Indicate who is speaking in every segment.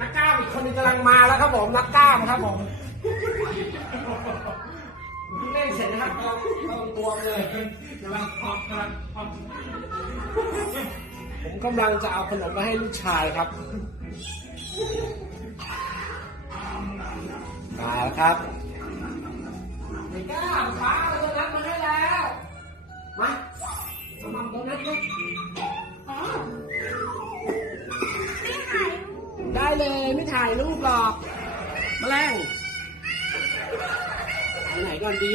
Speaker 1: นักกล้ามอีกคนหนึงกำลังมาแล้วครับผมนักกล้ามครับผมเล่นเสร็จนะครับต้องต้องตัวเลยกำลังพอกกำลังพอกผมกำลังจะเอาขนมมาให้ลูกชายครับมาแล้วครับไอ้ก้าฟ้าเอาโดนัทมา เลยไม่ถ่ายรูปหรอกแมลงไปไหนก่อนดี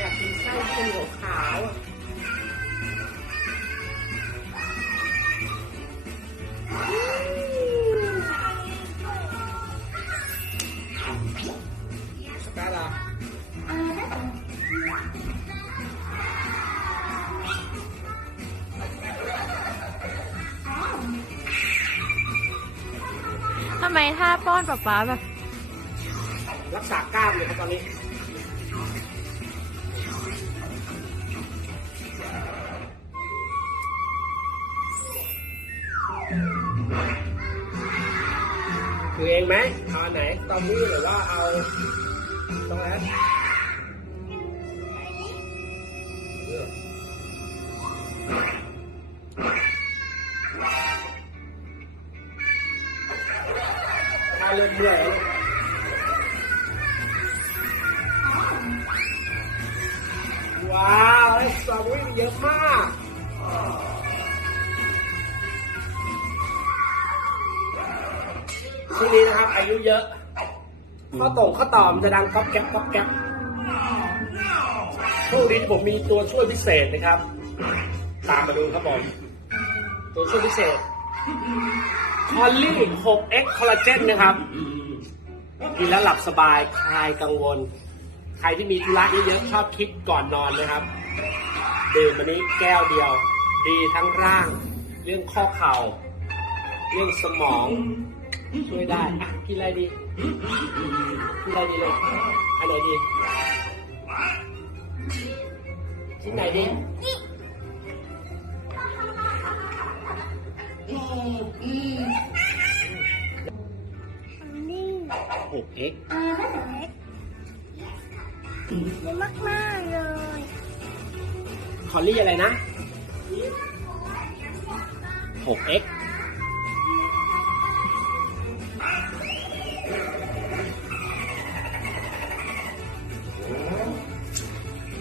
Speaker 1: อยากกินไส้ที่เป็นขาวๆอะำ
Speaker 2: ไมถ้าป้อนป๊าป๊าแบบ
Speaker 1: รักษากล้ามเลยครับตอนนี้ คือเองไหมเอาอันไหนตอนนี้หรือว่าเอาตรงนั้น เมื่อยว้าวไอ้สตรอเบอรี่เยอะมากช่วงนี้นะครับ อายุเยอะ ข้อตรงข้อต่อมจะดังก๊อบแก๊บก๊อบแก๊บช่วงนี้ผมมีตัวช่วยพิเศษนะครับ ตามมาดูครับผม ตัวช่วยพิเศษ คอลลี่ 6x คอลลาเจนนะครับ กินแล้วหลับสบาย คลายกังวล ใครที่มีธุระเยอะๆชอบคิดก่อนนอนนะครับ ดื่มอันนี้แก้วเดียว ดีทั้งร่าง เรื่องข้อเข่า เรื่องสมอง ช่วยได้อะกินอะไรดี กินอะไรดีเลยอันไหนดีชิ้นไหนดี หกเอ็ก
Speaker 3: เยอะมากๆเลย
Speaker 1: คอลลี่อะไรนะ 6x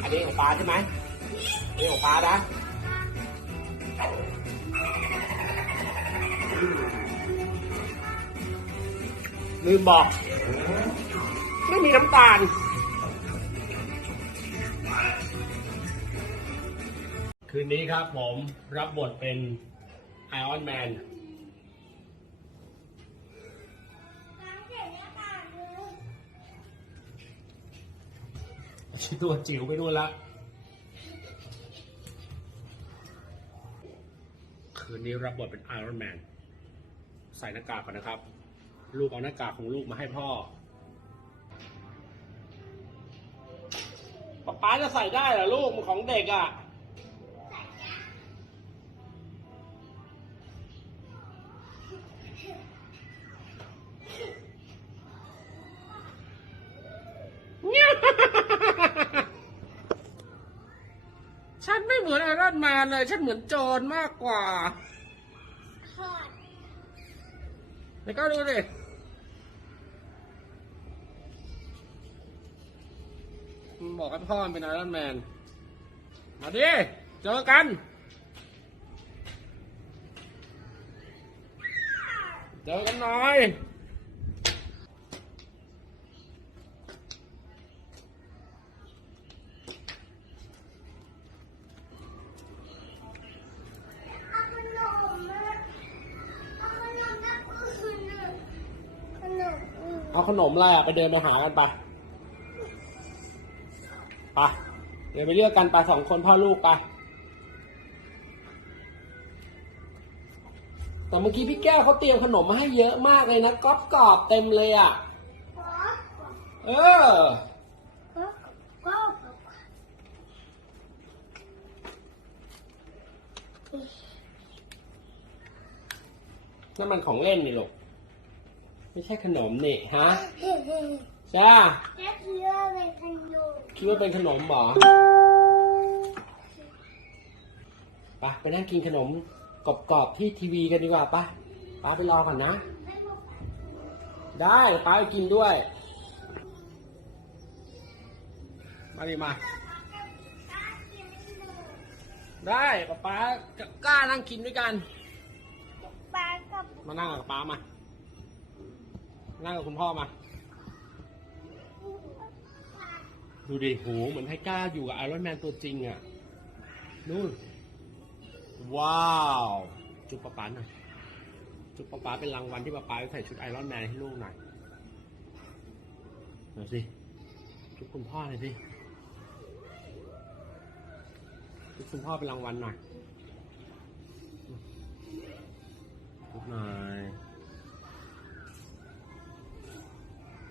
Speaker 1: อันนี้ของปลาใช่ไหมอันนี้ของปลานะลืมบอก ไม่มีน้ำตาล คืนนี้ครับผมรับบทเป็นไอออนแมนตัวจิ๋วไปนู่นละคืนนี้รับบทเป็นไอรอนแมนใส่หน้ากากก่อนนะครับ ลูกเอาหน้ากากของลูกมาให้พ่อป๊าป๊าจะใส่ได้เหรอลูกมันของเด็กอะฉันไม่เหมือนไอรอนแมนเลย ฉันเหมือนโจรมากกว่า
Speaker 3: ทอด
Speaker 1: แล้วก็ดูดิ บอกให้พ่อมันเป็นไอรอนแมน มาดิ เจอกัน เจอกันหน่อย
Speaker 3: เอาขนมมาเอาขนมนักอื่นน่ะขนมอื่น
Speaker 1: เอาขนมอะไรอะไปเดินไปหากันไป ไปเดี๋ยวไปเรียกกันไปสองคนพ่อลูกไปแต่เมื่อกี้พี่แก้วเขาเตรียมขนมมาให้เยอะมากเลยนะก๊อบกรอบเต็มเลยอะ
Speaker 3: ขอ
Speaker 1: เออ
Speaker 3: ขอขอ
Speaker 1: นั่นมันของเล่นนี่ลูก ไม่ใช่ขนมนี่ฮะ
Speaker 3: เฮ้เฮ้
Speaker 1: จ้า
Speaker 3: แค่คิดว่า เป็นขนม
Speaker 1: คิดว่าเป็นขนมเหรอไปไปนั่งกินขนมกรอบๆที่ทีวีกันดีกว่าปะป้าไปรอก่อนนะ
Speaker 3: ไม่บอก
Speaker 1: ได้ป้าไปกินด้วย มาดิมา
Speaker 3: ป้ากินขนม
Speaker 1: ได้ป้าป้ากล้านั่งกินด้วยกัน
Speaker 3: ป้ากับ
Speaker 1: มานั่งกับป้ามา นั่งกับคุณพ่อมา ดูดิโหเหมือนให้กล้าอยู่กับไอรอนแมนตัวจริงอะนู่นว้าว จุ๊บป๊าป๊าหน่อยจุ๊บป๊าป๊าเป็นรางวัลที่ป๊าป๊าใส่ชุดไอรอนแมนให้ลูกหน่อยหน่อยสิจุ๊บคุณพ่อหน่อยสิจุ๊บคุณพ่อเป็นรางวัลหน่อยจุ๊บหน่อย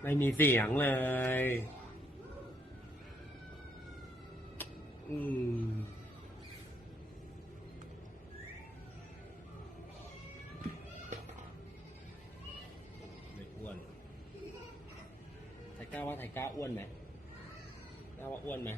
Speaker 1: ไม่มีเสียงเลย อืม ไม่อ้วน ไทก้าว่าไทก้าอ้วนไหมก้าว่าอ้วนไหม